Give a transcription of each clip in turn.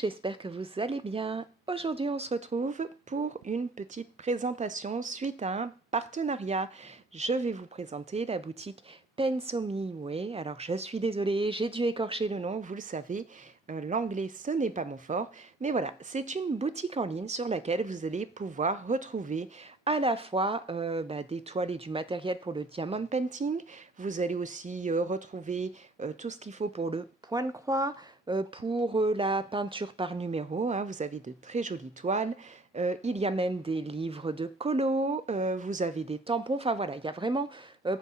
j'espère que vous allez bien. Aujourd'hui, on se retrouve pour une petite présentation suite à un partenariat. Je vais vous présenter la boutique Pensomi Way. Alors, je suis désolée, j'ai dû écorcher le nom, vous le savez. L'anglais, ce n'est pas mon fort. Mais voilà, c'est une boutique en ligne sur laquelle vous allez pouvoir retrouver à la fois des toiles et du matériel pour le diamond painting. Vous allez aussi retrouver tout ce qu'il faut pour le point de croix. Pour la peinture par numéro, hein, vous avez de très jolies toiles. Il y a même des livres de colo, vous avez des tampons, enfin voilà, il y a vraiment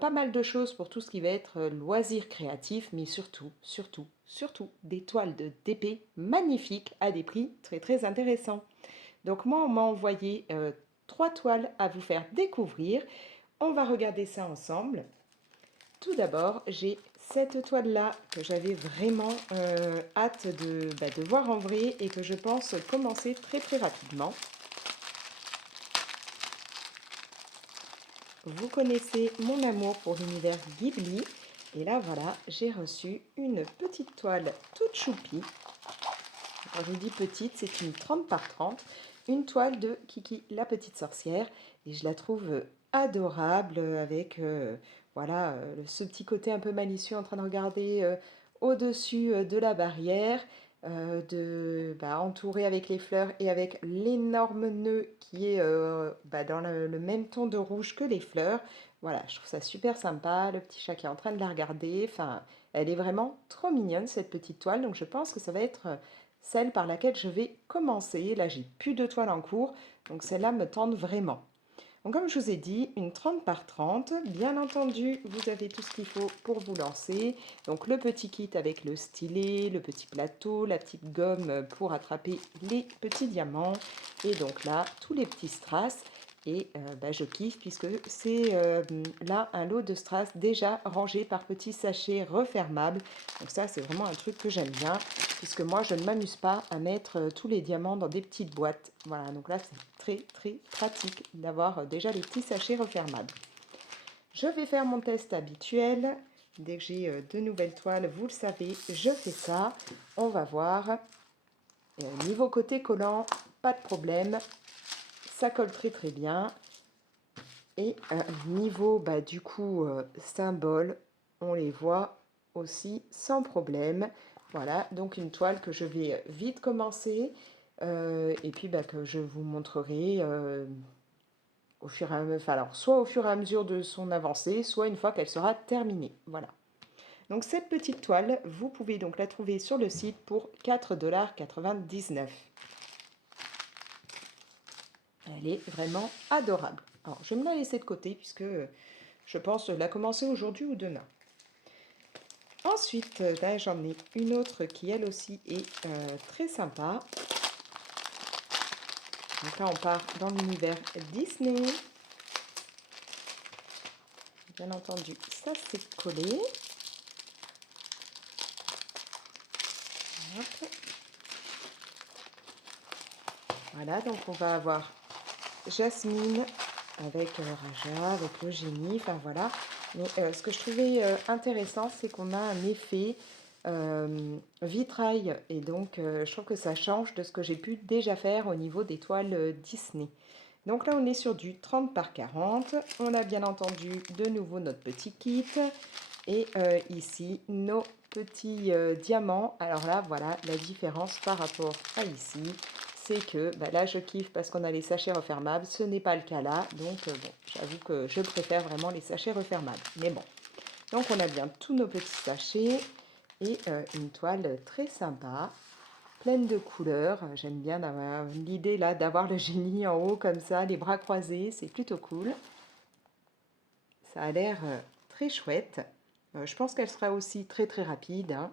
pas mal de choses pour tout ce qui va être loisir créatif, mais surtout des toiles de DP magnifiques à des prix très très intéressants. Donc moi, on m'a envoyé 3 toiles à vous faire découvrir. On va regarder ça ensemble. Tout d'abord, j'ai cette toile-là que j'avais vraiment hâte de voir en vrai et que je pense commencer très très rapidement. Vous connaissez mon amour pour l'univers Ghibli. Et là, voilà, j'ai reçu une petite toile toute choupie. Quand je dis petite, c'est une 30 par 30. Une toile de Kiki, la petite sorcière. Et je la trouve adorable avec voilà, ce petit côté un peu malicieux en train de regarder au-dessus de la barrière. Entourée avec les fleurs et avec l'énorme nœud qui est dans le même ton de rouge que les fleurs. Voilà, je trouve ça super sympa. Le petit chat qui est en train de la regarder. Enfin, elle est vraiment trop mignonne cette petite toile. Donc je pense que ça va être celle par laquelle je vais commencer. Là, j'ai plus de toile en cours, donc celle-là me tente vraiment. Donc, comme je vous ai dit, une 30 par 30. Bien entendu, vous avez tout ce qu'il faut pour vous lancer. Donc, le petit kit avec le stylet, le petit plateau, la petite gomme pour attraper les petits diamants. Et donc là, tous les petits strass. Et je kiffe puisque c'est là un lot de strass déjà rangé par petits sachets refermables. Donc ça, c'est vraiment un truc que j'aime bien puisque moi, je ne m'amuse pas à mettre tous les diamants dans des petites boîtes. Voilà, donc là, c'est très, très pratique d'avoir déjà les petits sachets refermables. Je vais faire mon test habituel. Dès que j'ai de nouvelles toiles, vous le savez, je fais ça. On va voir. Niveau côté collant, pas de problème. Ça colle très, très bien. Et niveau, symbole, on les voit aussi sans problème. Voilà, donc une toile que je vais vite commencer et puis que je vous montrerai au fur et à mesure, alors soit au fur et à mesure de son avancée, soit une fois qu'elle sera terminée. Voilà. Donc cette petite toile, vous pouvez donc la trouver sur le site pour 4,99 $. Elle est vraiment adorable. Alors je vais me la laisser de côté puisque je pense la commencer aujourd'hui ou demain. Ensuite, là j'en ai une autre qui elle aussi est très sympa. Donc là on part dans l'univers Disney. Bien entendu, ça c'est collé. Hop. Voilà, donc on va avoir Jasmine avec Raja, avec le génie, enfin voilà. Mais ce que je trouvais intéressant, c'est qu'on a un effet vitrail. Et donc, je trouve que ça change de ce que j'ai pu déjà faire au niveau des toiles Disney. Donc là, on est sur du 30 par 40. On a bien entendu de nouveau notre petit kit. Et ici, nos petits diamants. Alors là, voilà la différence par rapport à ici. C'est que là, je kiffe parce qu'on a les sachets refermables. Ce n'est pas le cas là. Donc, bon, j'avoue que je préfère vraiment les sachets refermables. Mais bon. Donc, on a bien tous nos petits sachets. Et une toile très sympa, pleine de couleurs. J'aime bien l'idée là d'avoir le génie en haut comme ça, les bras croisés. C'est plutôt cool. Ça a l'air très chouette. Je pense qu'elle sera aussi très très rapide. Hein.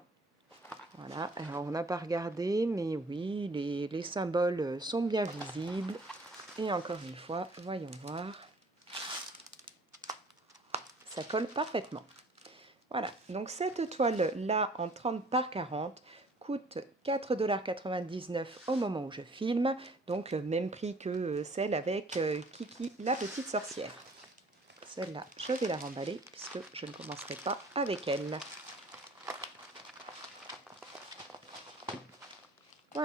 Voilà, alors on n'a pas regardé, mais oui, les symboles sont bien visibles. Et encore une fois, voyons voir. Ça colle parfaitement. Voilà, donc cette toile-là en 30 par 40 coûte 4,99 $ au moment où je filme. Donc même prix que celle avec Kiki, la petite sorcière. Celle-là, je vais la remballer puisque je ne commencerai pas avec elle.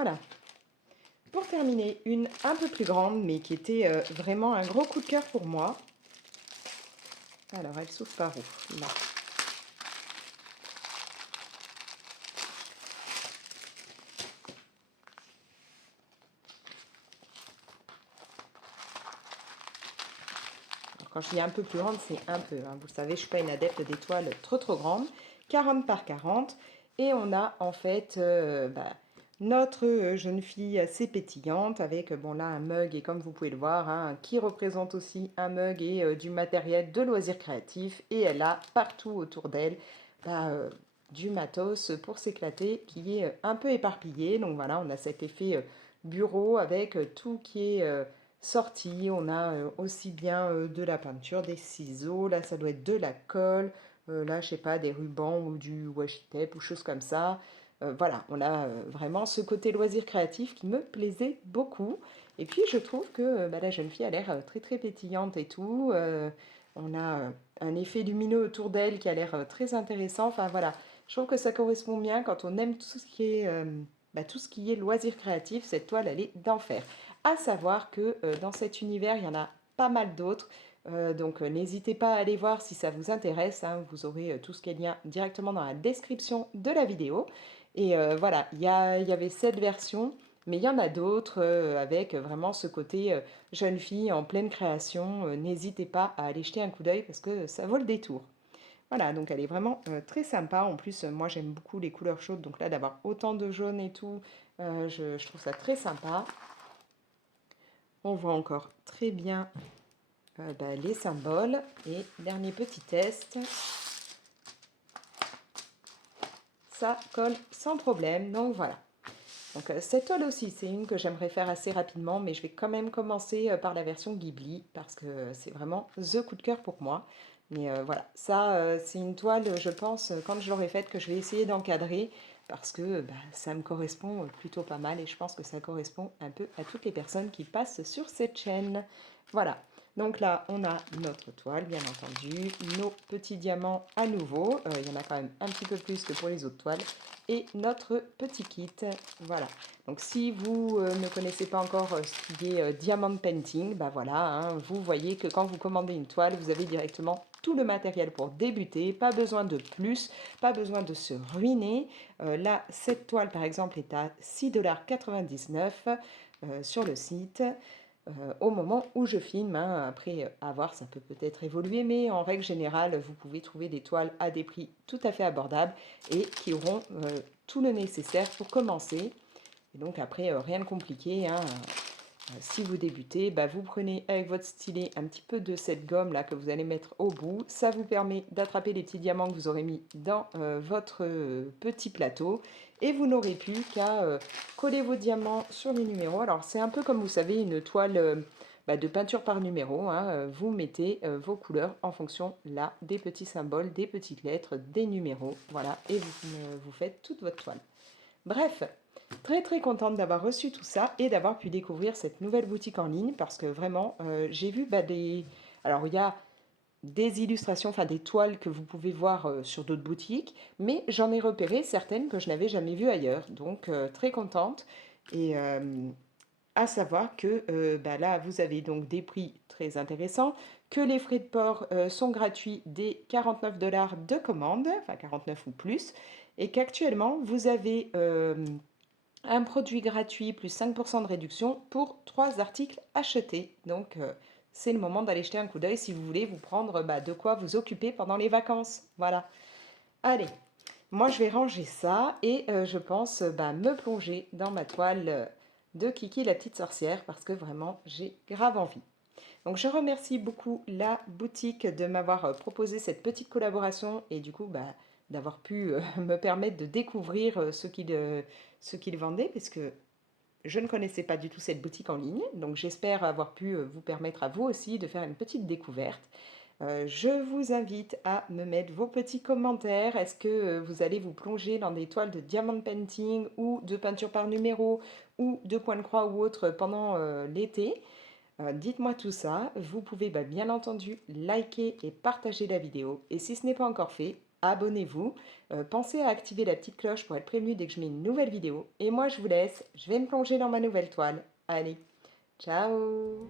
Voilà. Pour terminer, une un peu plus grande, mais qui était vraiment un gros coup de cœur pour moi. Alors, elle s'ouvre par où? Là. Alors, quand je dis un peu plus grande, c'est un peu. Hein. Vous le savez, je ne suis pas une adepte des toiles trop grandes. 40 par 40. Et on a en fait notre jeune fille assez pétillante avec, bon là, un mug, et comme vous pouvez le voir, hein, qui représente aussi un mug et du matériel de loisirs créatifs. Et elle a partout autour d'elle du matos pour s'éclater qui est un peu éparpillé. Donc voilà, on a cet effet bureau avec tout qui est sorti. On a aussi bien de la peinture, des ciseaux, là ça doit être de la colle, là je sais pas, des rubans ou du washi tape ou choses comme ça. Voilà, on a vraiment ce côté loisir créatif qui me plaisait beaucoup. Et puis je trouve que la jeune fille a l'air très très pétillante et tout. On a un effet lumineux autour d'elle qui a l'air très intéressant. Enfin voilà, je trouve que ça correspond bien quand on aime tout ce qui est, tout ce qui est loisir créatif. Cette toile, elle est d'enfer. À savoir que dans cet univers, il y en a pas mal d'autres. Donc n'hésitez pas à aller voir si ça vous intéresse. Hein. Vous aurez tout ce qui est lien directement dans la description de la vidéo. Et voilà, il y avait cette version, mais il y en a d'autres avec vraiment ce côté jeune fille en pleine création. N'hésitez pas à aller jeter un coup d'œil parce que ça vaut le détour. Voilà, donc elle est vraiment très sympa. En plus, moi j'aime beaucoup les couleurs chaudes, donc là d'avoir autant de jaune et tout, je trouve ça très sympa. On voit encore très bien les symboles. Et dernier petit test, ça colle sans problème. Donc voilà. Donc cette toile aussi, c'est une que j'aimerais faire assez rapidement, mais je vais quand même commencer par la version Ghibli parce que c'est vraiment the coup de cœur pour moi. Mais voilà, ça c'est une toile, je pense, quand je l'aurai faite, que je vais essayer d'encadrer parce que ça me correspond plutôt pas mal et je pense que ça correspond un peu à toutes les personnes qui passent sur cette chaîne. Voilà, donc là on a notre toile, bien entendu, nos petits diamants à nouveau, il y en a quand même un petit peu plus que pour les autres toiles, et notre petit kit. Voilà, donc si vous ne connaissez pas encore ce qui est diamond painting, voilà, hein, vous voyez que quand vous commandez une toile, vous avez directement tout le matériel pour débuter, pas besoin de plus, pas besoin de se ruiner. Là, cette toile par exemple est à 6,99 $ sur le site. Au moment où je filme. Hein. Après, à voir, ça peut peut-être évoluer, mais en règle générale, vous pouvez trouver des toiles à des prix tout à fait abordables et qui auront tout le nécessaire pour commencer. Et donc après, rien de compliqué. Hein. Si vous débutez, vous prenez avec votre stylet un petit peu de cette gomme là que vous allez mettre au bout. Ça vous permet d'attraper les petits diamants que vous aurez mis dans votre petit plateau. Et vous n'aurez plus qu'à coller vos diamants sur les numéros. Alors c'est un peu comme vous savez une toile de peinture par numéro. Hein. Vous mettez vos couleurs en fonction là des petits symboles, des petites lettres, des numéros. Voilà, et vous faites toute votre toile. Bref, très très contente d'avoir reçu tout ça et d'avoir pu découvrir cette nouvelle boutique en ligne parce que vraiment j'ai vu des... Alors il y a des illustrations, enfin des toiles que vous pouvez voir sur d'autres boutiques, mais j'en ai repéré certaines que je n'avais jamais vues ailleurs, donc très contente. Et à savoir que là vous avez donc des prix très intéressants, que les frais de port sont gratuits dès 49 $ de commande, enfin 49 ou plus, et qu'actuellement vous avez un produit gratuit plus 5% de réduction pour 3 articles achetés. Donc c'est le moment d'aller jeter un coup d'œil si vous voulez vous prendre de quoi vous occuper pendant les vacances. Voilà. Allez, moi je vais ranger ça et je pense me plonger dans ma toile de Kiki la petite sorcière parce que vraiment j'ai grave envie. Donc je remercie beaucoup la boutique de m'avoir proposé cette petite collaboration et du coup d'avoir pu me permettre de découvrir ce qu'ils vendaient parce que je ne connaissais pas du tout cette boutique en ligne. Donc j'espère avoir pu vous permettre à vous aussi de faire une petite découverte. Je vous invite à me mettre vos petits commentaires. Est-ce que vous allez vous plonger dans des toiles de diamond painting ou de peinture par numéro ou de point de croix ou autre pendant l'été? Dites-moi tout ça. Vous pouvez bien entendu liker et partager la vidéo. Et si ce n'est pas encore fait, abonnez-vous. Pensez à activer la petite cloche pour être prévenu dès que je mets une nouvelle vidéo. Et moi, je vous laisse, je vais me plonger dans ma nouvelle toile. Allez, ciao!